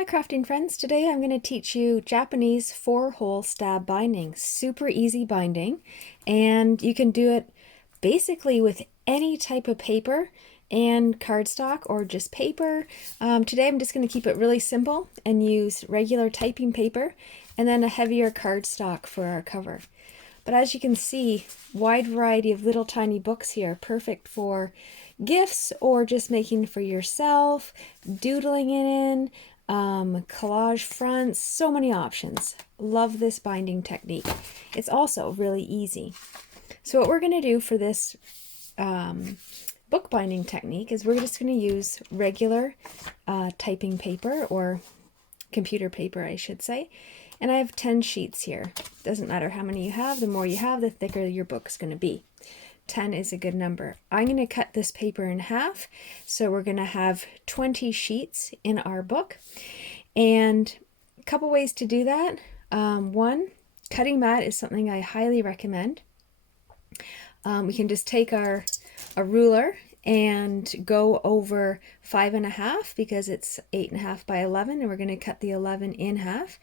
Hi crafting friends, today I'm going to teach you Japanese 4-hole stab binding. Super easy binding, and you can do it basically with any type of paper and cardstock or just paper. Today I'm just going to keep it really simple and use regular typing paper and then a heavier cardstock for our cover. But as you can see, wide variety of little tiny books here, perfect for gifts or just making for yourself, doodling it in, collage fronts, so many options. Love this binding technique. It's also really easy. So what we're going to do for this bookbinding technique is we're just going to use regular typing paper, or computer paper I should say, and I have 10 sheets here. Doesn't matter how many you have, the more you have, the thicker your book's going to be. 10 is a good number. I'm going to cut this paper in half, so we're going to have 20 sheets in our book. And a couple ways to do that. One, cutting mat is something I highly recommend. We can just take a ruler and go over 5.5 because it's 8.5 by 11, and we're going to cut the 11 in half.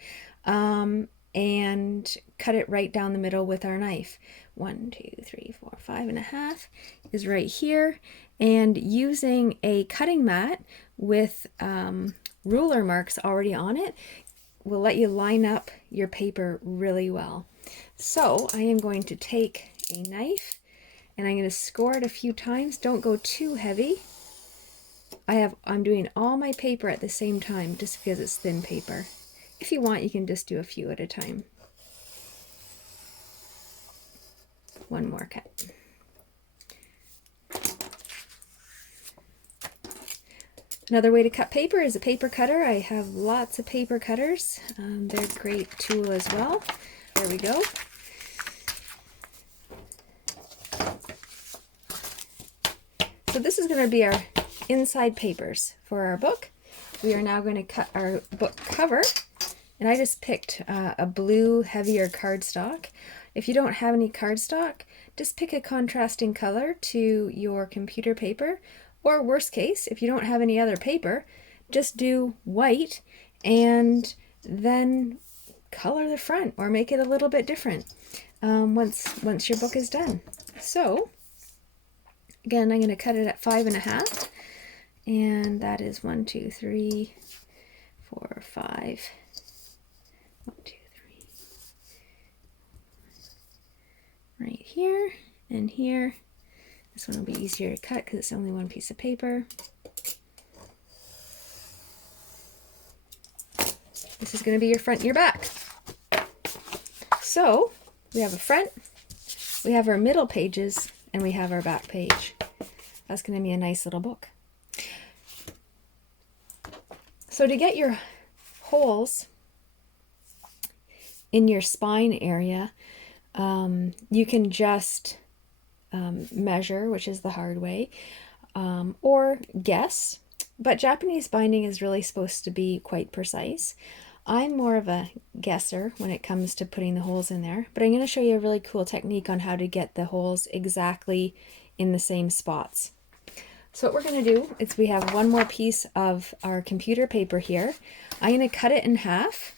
And cut it right down the middle with our knife. 1, 2, 3, 4, 5.5 is right here. And using a cutting mat with ruler marks already on it will let you line up your paper really well. So I am going to take a knife and I'm going to score it a few times. Don't go too heavy. I'm doing all my paper at the same time just because it's thin paper. If you want, you can just do a few at a time. One more cut. Another way to cut paper is a paper cutter. I have lots of paper cutters. They're a great tool as well. There we go. So this is going to be our inside papers for our book. We are now going to cut our book cover. And I just picked a blue, heavier cardstock. If you don't have any cardstock, just pick a contrasting color to your computer paper. Or worst case, if you don't have any other paper, just do white and then color the front or make it a little bit different once your book is done. So, again, I'm going to cut it at 5.5. And that is 1, 2, 3, 4, 5. 1, 2, 3. Right here and here. This one will be easier to cut because it's only one piece of paper. This is going to be your front and your back. So we have a front, we have our middle pages, and we have our back page. That's going to be a nice little book. So to get your holes in your spine area, you can just measure, which is the hard way, or guess, but Japanese binding is really supposed to be quite precise. I'm more of a guesser when it comes to putting the holes in there, but I'm going to show you a really cool technique on how to get the holes exactly in the same spots. So what we're going to do is we have one more piece of our computer paper here. I'm going to cut it in half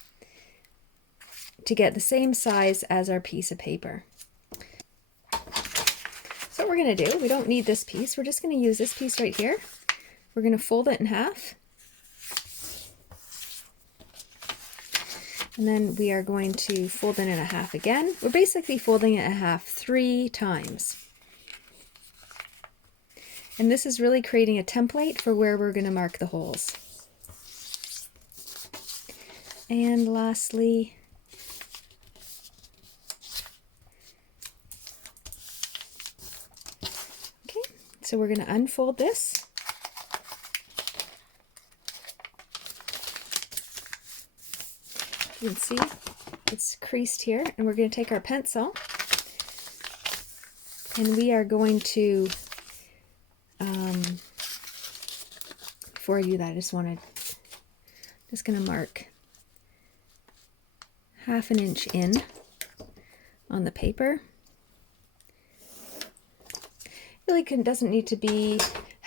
to get the same size as our piece of paper. So what we're going to do, we don't need this piece, we're just going to use this piece right here. We're going to fold it in half. And then we are going to fold it in a half again. We're basically folding it in half 3 times. And this is really creating a template for where we're going to mark the holes. And lastly, so we're going to unfold this. You can see it's creased here, and we're going to take our pencil and we are going to, before I do that, just going to mark 1/2 inch in on the paper. Really doesn't need to be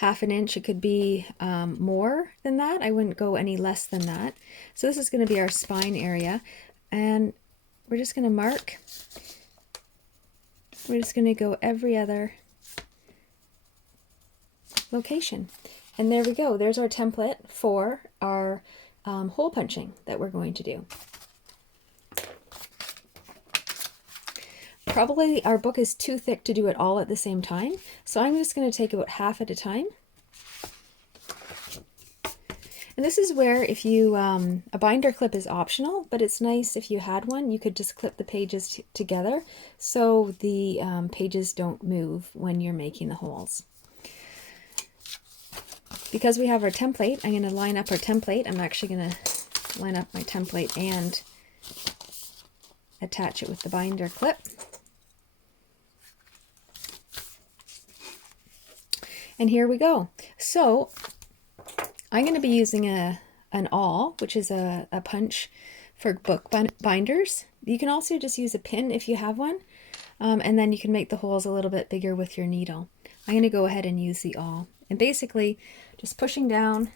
1/2 inch. It could be more than that. I wouldn't go any less than that. So this is going to be our spine area, and we're just going to mark. We're just going to go every other location. And there we go. There's our template for our hole punching that we're going to do. Probably our book is too thick to do it all at the same time, so I'm just going to take about half at a time. And this is where, if you, a binder clip is optional, but it's nice if you had one, you could just clip the pages together so the pages don't move when you're making the holes. Because we have our template, I'm going to line up our template. I'm actually going to line up my template and attach it with the binder clip. And here we go. So I'm going to be using an awl, which is a punch for book binders. You can also just use a pin if you have one, and then you can make the holes a little bit bigger with your needle. I'm going to go ahead and use the awl. And basically, just pushing down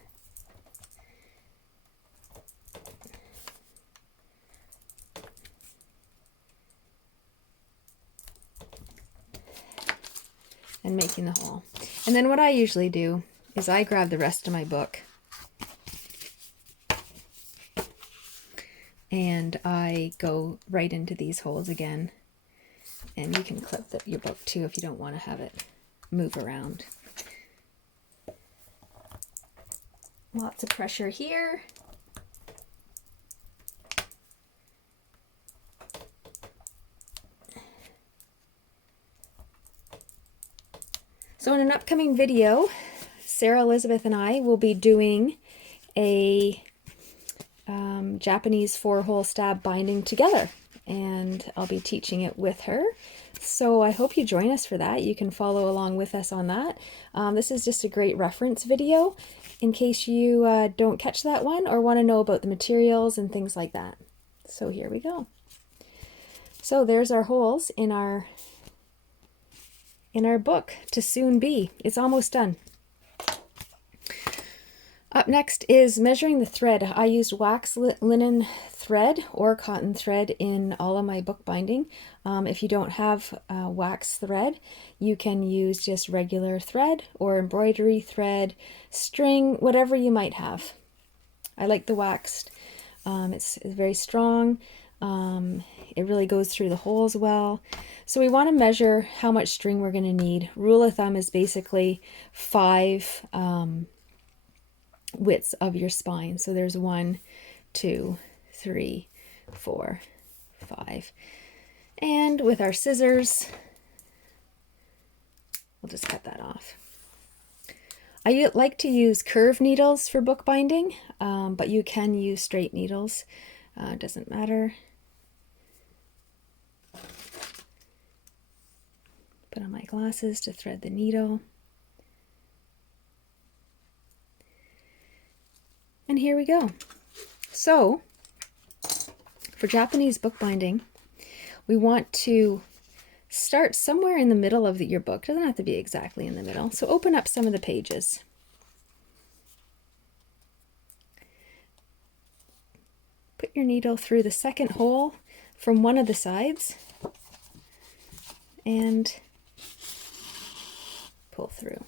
and making the hole. And then what I usually do is I grab the rest of my book and I go right into these holes again. And you can clip your book too if you don't want to have it move around. Lots of pressure here. So in an upcoming video, Sara Elizabeth and I will be doing a Japanese 4-hole stab binding together, and I'll be teaching it with her. So I hope you join us for that. You can follow along with us on that. This is just a great reference video in case you don't catch that one or want to know about the materials and things like that. So here we go. So there's our holes in our book to soon be. It's almost done. Up next is measuring the thread. I used wax linen thread or cotton thread in all of my bookbinding. If you don't have wax thread, you can use just regular thread or embroidery thread, string, whatever you might have. I like the waxed. It's very strong. It really goes through the holes well. So we want to measure how much string we're going to need. Rule of thumb is basically 5 widths of your spine. So there's 1, 2, 3, 4, 5. And with our scissors, we'll just cut that off. I like to use curved needles for bookbinding, but you can use straight needles. It doesn't matter. Put on my glasses to thread the needle. And here we go. So, for Japanese bookbinding, we want to start somewhere in the middle of your book. It doesn't have to be exactly in the middle. So open up some of the pages. Put your needle through the second hole from one of the sides and pull through.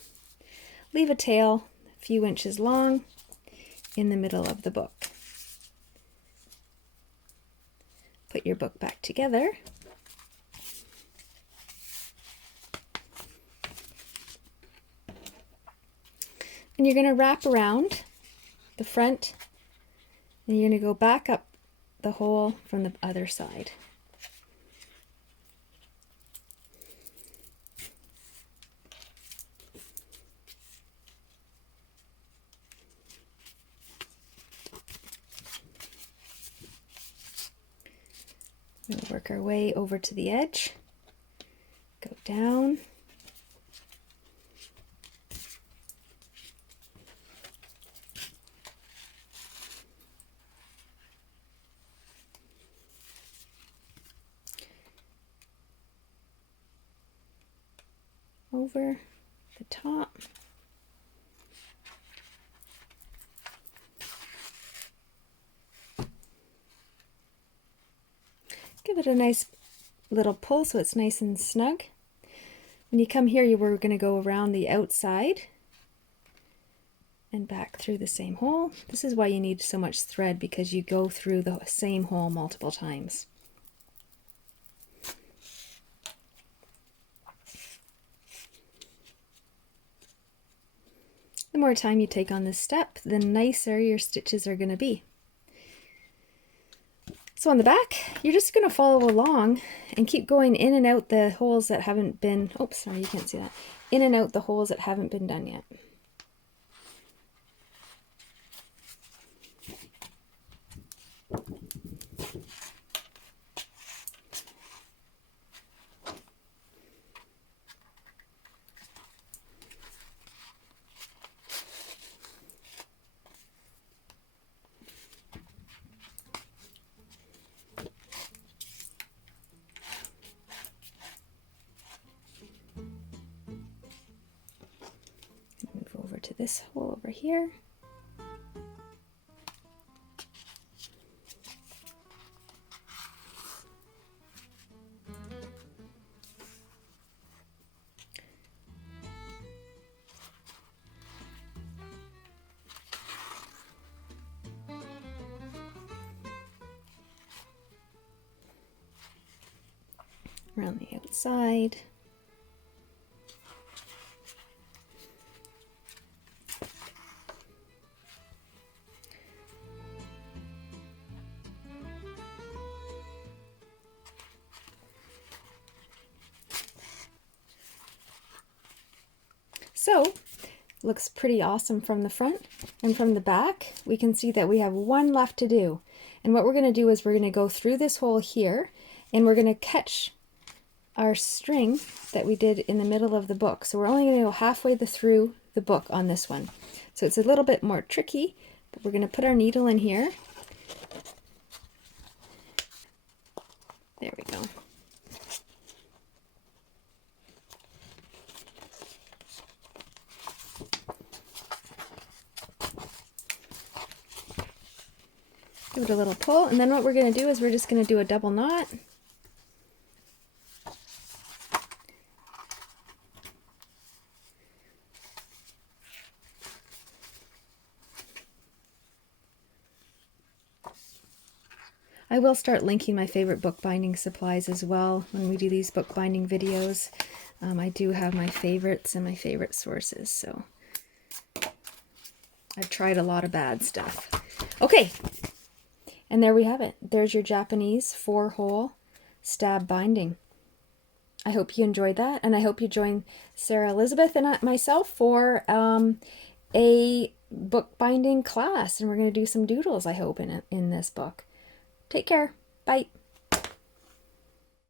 Leave a tail a few inches long in the middle of the book. Put your book back together. And you're going to wrap around the front, and you're going to go back up the hole from the other side. We'll work our way over to the edge, go down, over the top, Give it a nice little pull so it's nice and snug. When you come here, we're going to go around the outside and back through the same hole. This is why you need so much thread, because you go through the same hole multiple times. The more time you take on this step, the nicer your stitches are going to be. So on the back, you're just going to follow along and keep going in and out the holes that haven't been, oops, sorry, you can't see that, in and out the holes that haven't been done yet. Move over to this hole over here. Around the outside. So, looks pretty awesome from the front, and from the back we can see that we have one left to do. And what we're going to do is we're going to go through this hole here, and we're going to catch our string that we did in the middle of the book. So we're only going to go halfway through the book on this one. So it's a little bit more tricky, but we're going to put our needle in here. There we go. Give it a little pull, and then what we're going to do is we're just going to do a double knot. I will start linking my favorite bookbinding supplies as well when we do these bookbinding videos. I do have my favorites and my favorite sources, so I've tried a lot of bad stuff. Okay, and there we have it. There's your Japanese 4-hole stab binding. I hope you enjoyed that, and I hope you join Sara Elizabeth and myself for a bookbinding class, and we're going to do some doodles, I hope, in this book. Take care. Bye.